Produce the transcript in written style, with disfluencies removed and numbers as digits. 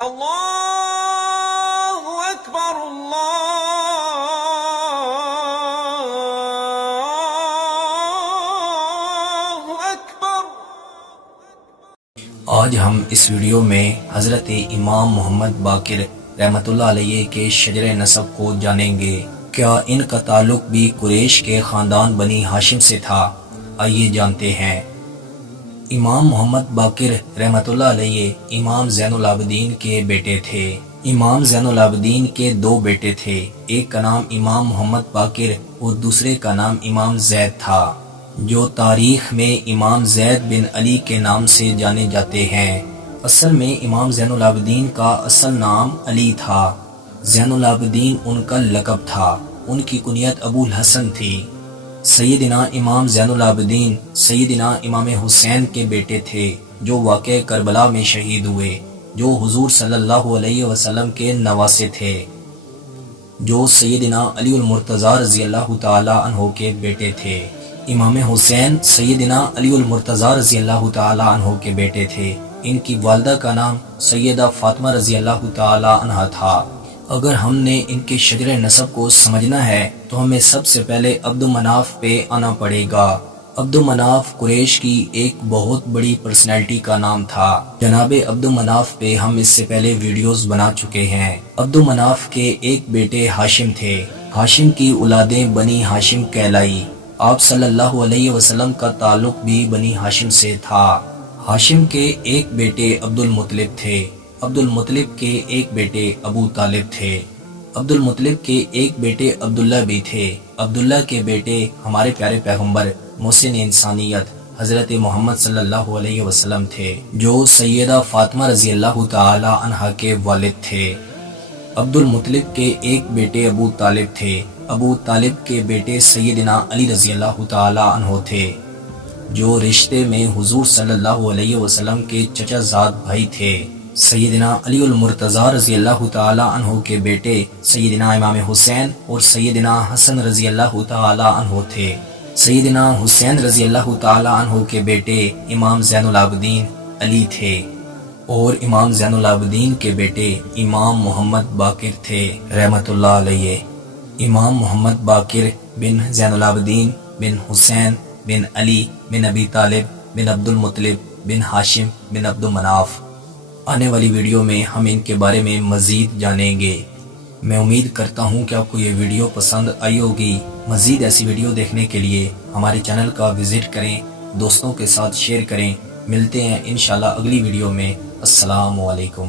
اللہ اکبر اللہ اکبر۔ آج ہم اس ویڈیو میں حضرت امام محمد باقر رحمۃ اللہ علیہ کے شجر نسب کو جانیں گے۔ کیا ان کا تعلق بھی قریش کے خاندان بنی ہاشم سے تھا؟ آئیے جانتے ہیں۔ امام محمد باقر رحمۃ اللہ علیہ امام زین العابدین کے بیٹے تھے۔ امام زین العابدین کے دو بیٹے تھے، ایک کا نام امام محمد باقر اور دوسرے کا نام امام زید تھا، جو تاریخ میں امام زید بن علی کے نام سے جانے جاتے ہیں۔ اصل میں امام زین العابدین کا اصل نام علی تھا، زین العابدین ان کا لقب تھا، ان کی کنیت ابو الحسن تھی۔ سیدنا امام زین العابدین سیدنا امام حسین کے بیٹے تھے، جو واقعہ کربلا میں شہید ہوئے، جو حضور صلی اللہ علیہ وسلم کے نواسے تھے، جو سیدنا علی المرتضیٰ رضی اللہ تعالی عنہ کے بیٹے تھے۔ امام حسین سیدنا علی المرتضیٰ رضی اللہ تعالی عنہ کے بیٹے تھے۔ ان کی والدہ کا نام سیدہ فاطمہ رضی اللہ تعالی عنہ تھا۔ اگر ہم نے ان کے شجر نسب کو سمجھنا ہے تو ہمیں سب سے پہلے عبد مناف پہ آنا پڑے گا۔ عبد مناف قریش کی ایک بہت بڑی پرسنالٹی کا نام تھا۔ جناب عبد مناف پہ ہم اس سے پہلے ویڈیوز بنا چکے ہیں۔ عبد مناف کے ایک بیٹے ہاشم تھے، ہاشم کی اولادیں بنی ہاشم کہلائی۔ آپ صلی اللہ علیہ وسلم کا تعلق بھی بنی ہاشم سے تھا۔ ہاشم کے ایک بیٹے عبد المطلب تھے، عبد المطلب کے ایک بیٹے ابو طالب تھے، عبد المطلب کے ایک بیٹے عبداللہ بھی تھے۔ عبداللہ کے بیٹے ہمارے پیارے پیغمبر محسن انسانیت حضرت محمد صلی اللہ علیہ وسلم تھے، جو سیدہ فاطمہ رضی اللہ تعالی عنہا کے والد تھے۔ عبد المطلب کے ایک بیٹے ابو طالب تھے، ابو طالب کے بیٹے سیدنا علی رضی اللہ تعالی عنہ تھے، جو رشتے میں حضور صلی اللہ علیہ وسلم کے چچا زاد بھائی تھے۔ سیدنا علی المرتضیٰ رضی اللہ تعالی عنہ کے بیٹے سیدنا امام حسین اور سیدنا حسن رضی اللہ تعالی عنہ تھے۔ سیدنا حسین رضی اللہ تعالی عنہ کے بیٹے امام زین العابدین علی تھے، اور امام زین العابدین کے بیٹے امام محمد باقر تھے رحمۃ اللہ علیہ۔ امام محمد باقر بن زین العابدین بن حسین بن علی بن ابی طالب بن عبد المطلب بن ہاشم بن عبد مناف۔ آنے والی ویڈیو میں ہم ان کے بارے میں مزید جانیں گے۔ میں امید کرتا ہوں کہ آپ کو یہ ویڈیو پسند آئی ہوگی۔ مزید ایسی ویڈیو دیکھنے کے لیے ہمارے چینل کا وزٹ کریں، دوستوں کے ساتھ شیئر کریں۔ ملتے ہیں انشاءاللہ اگلی ویڈیو میں۔ السلام علیکم۔